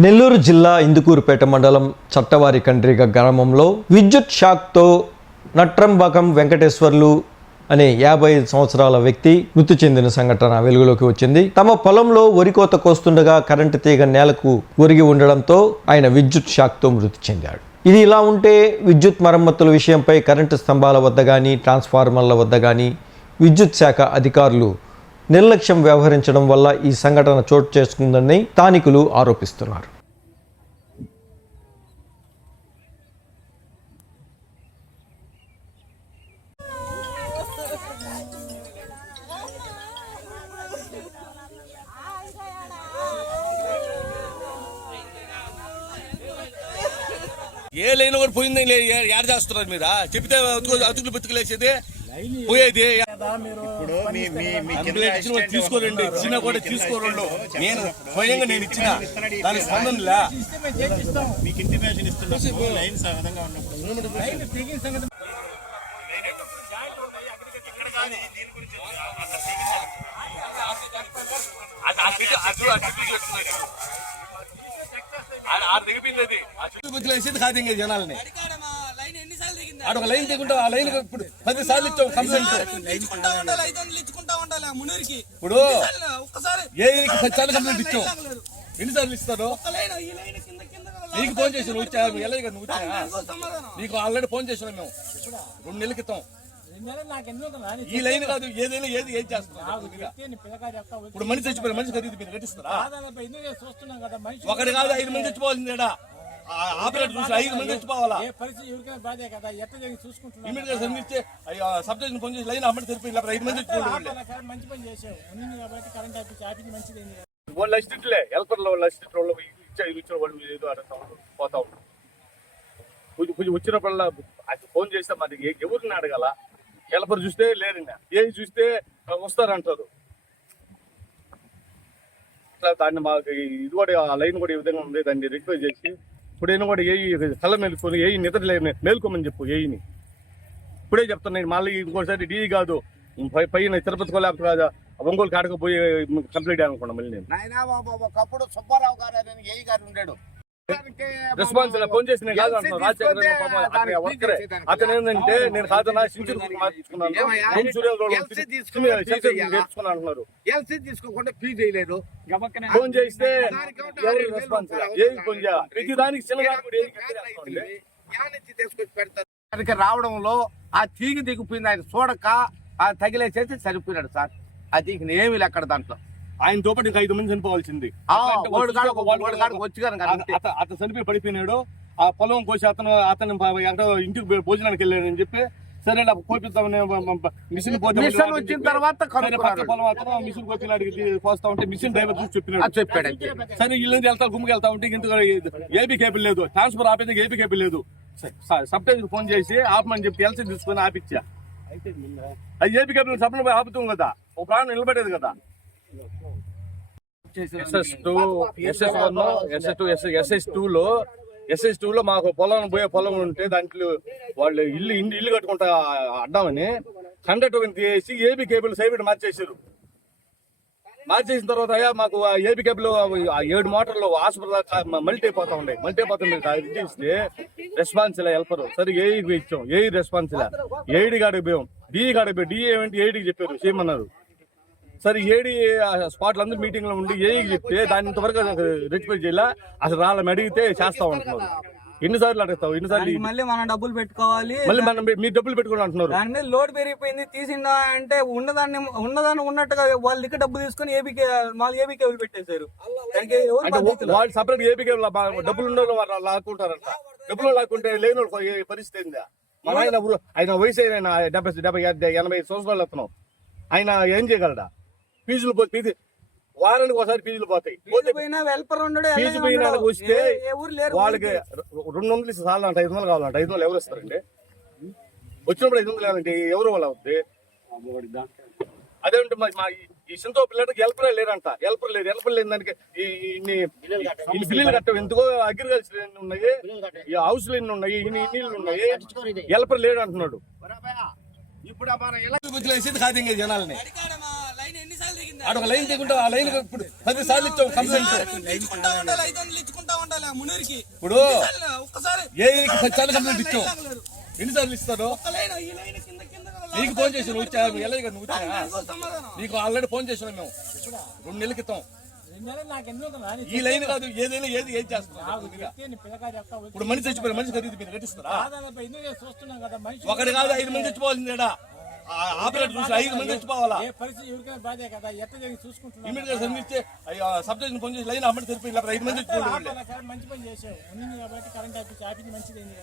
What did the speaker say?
నెల్లూరు జిల్లా ఇందుకూరుపేట మండలం చట్టవారి కండ్రిగ గ్రామంలో విద్యుత్ షాక్తో నట్రంబకం వెంకటేశ్వర్లు అనే యాభై ఐదు సంవత్సరాల వ్యక్తి మృతి చెందిన సంఘటన వెలుగులోకి వచ్చింది. తమ పొలంలో వరికోత కోస్తుండగా కరెంటు తీగ నేలకు ఒరిగి ఉండడంతో ఆయన విద్యుత్ షాక్తో మృతి చెందాడు. ఇది ఇలా ఉంటే విద్యుత్ మరమ్మతుల విషయంపై కరెంటు స్తంభాల వద్ద కానీ ట్రాన్స్ఫార్మర్ల వద్ద కానీ విద్యుత్ శాఖ అధికారులు నిర్లక్ష్యం వ్యవహరించడం వల్ల ఈ సంఘటన చోటు చేసుకుందని స్థానికులు ఆరోపిస్తున్నారు. ఏ లేని కూడా పోయిందని లే- చేస్తున్నారు మీరు? చెప్తే అతుకులు బతుకులేసేది పోయేది ఇప్పుడు తీసుకోరండి. ఇచ్చిన కూడా తీసుకోరండు నేను స్వయంగా నేను ఇచ్చిన దానికి స్పందన మీకు ఇంటిమేషన్ ఇస్తున్నప్పుడు లైన్స్ ఆ విధంగా ఉన్నప్పుడు. ఆరు దిగిపోయింది అది. ఆ చుట్టూ బతుకులేసేది కాదు ఇంకా జనాలని. ఆడ ఒక లైన్ దిగుంటా ఆ లైన్ ఇప్పుడు పది సార్లు ఇచ్చాం కంప్లైంట్. ఇచ్చుకుంటా ఉండాలి ఐదు వందలు ఇచ్చుకుంటా ఉండాలి ఆ మునీర్కి. ఇప్పుడు ఒక్కసారి. ఏ పది సార్లు కంప్లైంట్ ఇచ్చాం ఎన్నిసార్లు ఇస్తారు? ఒక్క లైన్ ఈ లైన్ కింద కింద నీకు ఫోన్ చేసి నువ్వు వచ్చా ఎలా ఇక నువ్వు వచ్చా ఇదిగో సమాధానం. నీకు ఆల్రెడీ ఫోన్ చేసినాం మేము. రెండు నెలల క్రితం. ఈ లైన్ కాదు ఏదైనా ఏది ఏది చేస్తున్నావు? ఇప్పుడు మనిషి చచ్చిపోయిన మనిషి ఖరీదు మీరు కట్టిస్తారా చూస్తున్నాం కదా? మనిషి ఒకటి కాదు ఐదు మంది చచ్చిపోవాల్సింది ఈడ. ఆ ఆపరేటర్ చూసి ఐదు మంది చచ్చిపోవాలా ఏ పరిస్థితి? ఎవరికైనా బాధే కదా? ఎట్లా జరిగి చూసుకుంటున్నాం ఇమీడియట్గా సంధించి సబ్ స్టేషన్ ఫోన్ చేసి లైన్ అమ్మటి సరిపోయింది. ఐదు మంది మంచి పని చేసావు ఉన్నింది కాబట్టి కరెంట్ ఆఫీస్ వాళ్ళు వాళ్ళు వాళ్ళు ఇచ్చా ఇచ్చిన వాళ్ళు ఏదో అడగతా ఉంటారు పోతా ఉంటారు కొంచెం కొంచెం వచ్చినప్పుడల్లా అది ఫోన్ చేస్తే మరి ఎవరిని అడగాల? హెల్పర్ చూస్తే లేరు ఇంకా ఏ చూస్తే వస్తారంటారు. ఇట్లా దాన్ని మాకు ఇది కూడా ఆ లైన్ కూడా ఈ విధంగా ఉంది. దాన్ని రిక్వెస్ట్ చేసి ఇప్పుడు కూడా ఏ కళ్ళ మేలుకొని ఏ నిద్ర లే మేల్కోమని చెప్పు ఏఈని. ఇప్పుడే చెప్తాను నేను మళ్ళీ ఇంకోసారి డీ కాదు. పై- పైన తిరుపతికో లేకపోతే కాదు? ఒంగోలు కాడకపోయి కంప్లీట్ అనుకున్నాను మళ్ళీ నేను. నాయనా ఒకప్పుడు సుబ్బారావు గారు అని ఏఈ గారు ఉండాడు. రెస్పాన్స్ ఇలా ఫోన్ చేసి నేను కాదు అంటున్నాను రాజశేఖర్ రెడ్డి పాపం అతని వర్కరే అతను ఏంటంటే నేను కాదన్నా సించు మార్చుకున్నాను ఏమయ్యా? హోమ్ స్టూడియో వాళ్ళు ఎల్సీ సిమ్- తీసుకుని సిమ్- ఫీజు సిమ్ ఇయ్యాలా? నేర్చుకున్నాను అంటున్నారు. ఎల్సీ తీసుకోకుండా ఫీజు చేయలేదు ఫోన్ చేస్తే ఎవరు రెస్పాన్స్ ఏది. ఫోన్ చేయాలి? ప్రతి దానికి చిన్న రావడంలో ఆ తీగ దిగిపోయింది ఆయన చూడక ఆ తగిలేసేసి సరిపోయినాడు సార్. ఆ తీగ ఏమి అక్కడ దాంట్లో ఆయనతో పాటు ఇంకా ఐదు మంది చనిపోవాల్సింది. అతను చనిపోయి పడిపోయినాడు. ఆ పొలం కోసి అతను అతను ఎక్కడో ఇంటికి భోజనానికి వెళ్ళాడని చెప్పి సరే కోపిస్తామని మిషన్ పోతే మిషన్ వచ్చిన తర్వాత పొలం అతను మిషన్ కోపినాడికి పోస్తా ఉంటే మిషన్ డ్రైవర్ చూసి చెప్పినాడు. చెప్పాడు. సరే ఇల్లు వెళ్తా గుమ్మికి వెళ్తా ఉంటే ఇంత ఏబీ కేబుల్ లేదు. ట్రాన్స్ఫర్ ఆపేది ఏబీ కేబుల్ లేదు. సబ్ ఫోన్ చేసి ఆపమని చెప్పి ఎల్సీ తీసుకొని ఆపిచ్చా. అది ఏబీ కేబుల్ పోయి ఆపుతాం కదా. ఒక ప్రాణం నిలబడేది కదా. SS two SS one SS two SS two లో ఎస్ఎస్ టూ లో మాకు పొలం పోయే పొలం ఉంటే దాంట్లో వాళ్ళు ఇల్లు ఇల్లు ఇల్లు కట్టుకుంటా అడ్డామని కండక్టర్ తీసి ఏబీ కేబుల్ సైబిట్ మార్చేసారు మార్చేసిన తర్వాత అయ్యా మాకు ఆ ఏబీ కేబుల్ ఆ ఏడు మోటార్లు హాస్పిటల్ మల్టీ అయిపోతా ఉండే మల్టీ అయిపోతుంది చేస్తే రెస్పాన్స్ ఇలా హెల్పరు. సరే ఏ ఇచ్చాం. ఏ రెస్పాన్స్ ఇలా? ఏడి కాడికి పోయాం. డి కాడికి పోయి. డి ఏమంటే ఏడికి చెప్పారు? చేయమన్నారు. సరే ఏడి స్పాట్లు అందరూ మీటింగ్లో ఉండి ఏఈకి చెప్తే దాని ఇంతవరకు రెక్టిఫై చేయాల? అసలు రాళ్ళని అడిగితే చేస్తా ఉంటున్నారు. ఎన్నిసార్లు అడుగుతావు? ఎన్నిసార్లు మళ్ళీ మనం డబ్బులు పెట్టుకోవాలి. మళ్ళీ మనం మీరు డబ్బులు పెట్టుకుని అంటున్నారు. దాని మీద లోడ్ పెరిగిపోయింది తీసిండా అంటే ఉన్నదాన్ని ఉన్నదాన్ని ఉన్నట్టుగా వాళ్ళ దగ్గర డబ్బు తీసుకొని ఏబీకే మాల్ ఏబీ కేబుల్ పెట్టేశారు? వాళ్ళు సపరేట్ ఏపీకి డబ్బులు ఉండడం వాళ్ళు లాక్కుంటారంట. డబ్బులు లాక్కుంటే లేని ఏ పరిస్థితి ఏందా? మన ఆయన ఆయన వయసు ఆయన డెబ్బై డెబ్బై ఎనభై సంవత్సరాలు ఎత్తున్నాం ఆయన ఏం చేయగలడా? ఫీజులు పోతే వారానికి ఒకసారి ఫీజులు పోతాయి. పోతే ఫీజు పోయినా. వస్తే ఏ- ఏ ఊరు లేరు వాళ్ళకి రెండు వందలు ఇస్తే చాలు అంట ఐదు వందలు కావాలంట ఐదు వందలు ఎవరు ఇస్తారండి? వచ్చినప్పుడు ఐదు వందలు కావాలంటే ఎవరు వాళ్ళు అవుద్ది? అదేంటి మరి మా ఈ- సింతో పిల్లడికి హెల్పర్ లేరంట. హెల్పర్ లేదు హెల్పర్ లేని దానికి ఈ ఇన్ని ఇన్ని బిల్లులు కట్టవు. ఎందుకో అగ్రికల్చర్ ఎన్ని ఉన్నాయి? ఈ హౌస్ ఎన్ని ఉన్నాయి? ఇన్ని ఇన్ని ఇల్లు ఉన్నాయి? హెల్పర్ లేడు అంటున్నాడు. ఇప్పుడు మన ఇలా గుర్తులేసి ఖాదీంగే జనాలని. ఆడ ఒక లైన్ దిగుంటే ఆ లైన్ ఇప్పుడు పది సార్లు ఇచ్చాం కంప్లైంట్. ఇప్పుడు ఒక్కసారి. ఏ పది సార్లు కంప్లైంట్ ఇచ్చాం ఎన్నిసార్లు ఇస్తారు? ఒక్క లైన్ ఈ లైన్ కింద కింద నీకు ఫోన్ చేసి నువ్వు వచ్చా ఎలా నువ్వు వచ్చా నీకు ఆల్రెడీ ఫోన్ చేసినాం మేము. రెండు నెలల క్రితం. ఈ లైన్ కాదు ఏదైనా ఏది ఏది చేస్తున్నారు ఇప్పుడు మనిషి చచ్చిపోయిన మనిషి ఖరీదు మీరు కట్టిస్తారా కదా? ఒకటి కాదు ఐదు మంది చచ్చిపోవాల్సింది ఈడ. ఆ ఆపరేటర్ చూసి ఐదు మంది చచ్చిపోవాలా ఏ పరిస్థితి? ఎవరికైనా బాధే కదా. ఎట్లా జరిగి చూసుకుంటున్నాం ఇమీడియట్గా సర్వీస్ సబ్ స్టేషన్ ఫోన్ చేసి లైన్ ఐదు మంది